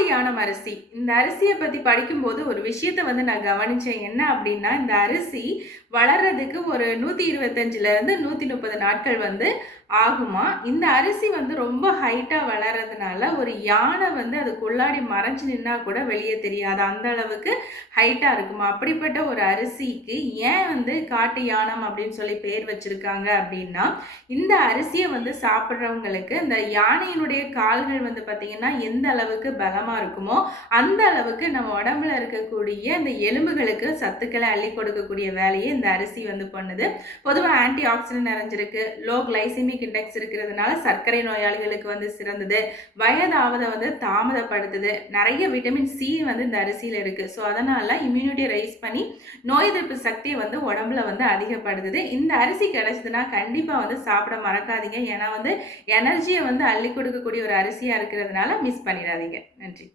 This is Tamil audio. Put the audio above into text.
காட்டு யானம் அரிசி. இந்த அரிசியை பற்றி படிக்கும்போது ஒரு விஷயத்தை வந்து நான் கவனித்தேன் என்ன அப்படின்னா இந்த அரிசி வளர்றதுக்கு ஒரு நூற்றி இருபத்தஞ்சிலேருந்து நூற்றி முப்பது நாட்கள் வந்து ஆகுமா? இந்த அரிசி வந்து ரொம்ப ஹைட்டாக வளர்றதுனால ஒரு யானை வந்து அதுக்குள்ளாடி மறைஞ்சு நின்னா கூட வெளியே தெரியாது. அந்த அளவுக்கு ஹைட்டாக இருக்குமா? அப்படிப்பட்ட ஒரு அரிசிக்கு ஏன் வந்து காட்டு யானம் அப்படின்னு சொல்லி பேர் வச்சுருக்காங்க அப்படின்னா இந்த அரிசியை வந்து சாப்பிட்றவங்களுக்கு இந்த யானையினுடைய கால்கள் வந்து பார்த்திங்கன்னா எந்த அளவுக்கு பலமாக இருக்குமோ அந்த அளவுக்கு நம்ம உடம்புல இருக்கக்கூடிய இந்த எலும்புகளுக்கு சத்துக்களை அள்ளி கொடுக்கக்கூடிய வேலையை இந்த அரிசி வந்து பண்ணுது. பொதுவாக ஆன்டி ஆக்சிடென்ட் நிறைஞ்சிருக்கு லோ கிளைசிமிக் இண்டெக்ஸ் இருக்கிறதுனால சர்க்கரை நோயாளிகளுக்கு வந்து சிறந்தது. வயதாவதை வந்து தாமதப்படுத்துது. நிறைய விட்டமின் சி வந்து இந்த அரிசியில் இருக்குது ஸோ அதனால் இம்யூனிட்டி ரைஸ் பண்ணி நோய் எதிர்ப்பு சக்தியை வந்து உடம்புல வந்து அதிகப்படுத்துது. இந்த அரிசி கிடைச்சதுன்னா கண்டிப்பாக வந்து சாப்பிட மறக்காதீங்க. ஏன்னா வந்து எனர்ஜியை வந்து அள்ளி கொடுக்கக்கூடிய ஒரு அரிசியாக இருக்கிறதுனால மிஸ் பண்ணிடாதீங்க. நன்றி. நன்றி